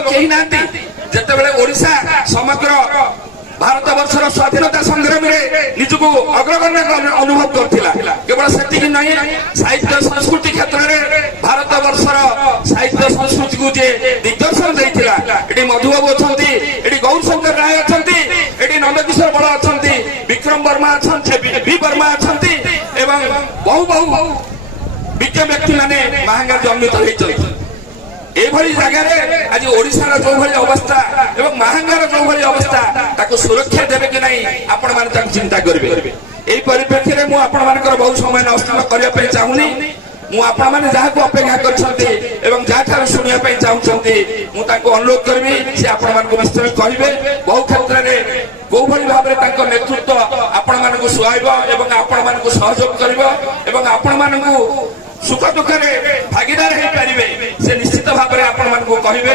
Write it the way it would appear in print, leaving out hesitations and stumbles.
कहीं ना जितेबाला ओडिशा समग्र भारत वर्षर स्वाधीनता संग्राम निजक अग्रगण्य अनुभव करथिला केवल सेतिक नहीं साहित्य संस्कृति क्षेत्र में भारत वर्षर साहित्य संस्कृति को जे दिग्दर्शन देथिला एटी मधुबाबू अछंती एटी गौरशंकर राय अछंती एटी नंदकिशोर बड़ अछंती विक्रम वर्मा अछंती बी वर्मा अछंती एवं बहु बहु विज्ञ व्यक्ति माने महांगा जन्मित होइछथि एभली जगह आज ओडिशार जो भली अवस्था एवं महांगार जो भली अवस्था ताको सुरक्षा देबे कि नहीं आपण माने ताको चिंता करबे एई परिप्रेक्षी रे मु आपण मानकर बहुत समय नष्ट करिया पे चाहुनी मु आपण माने जाहा को अपेक्षा करछन्ते एवं जाहा थार सुनिया पे चाहुछन्ते मु ताको अनुरोध करबी से आपण मान को विस्तार करिवे बहु क्षेत्र रे को भली भाबरे ताको नेतृत्व आपण मान को सुहाइबो एवं आपण मान को सहयोग करबो एवं आपण मान को सुख दुख भागीदार हो पारे से निश्चित भाव में आपण मान को कहिबे।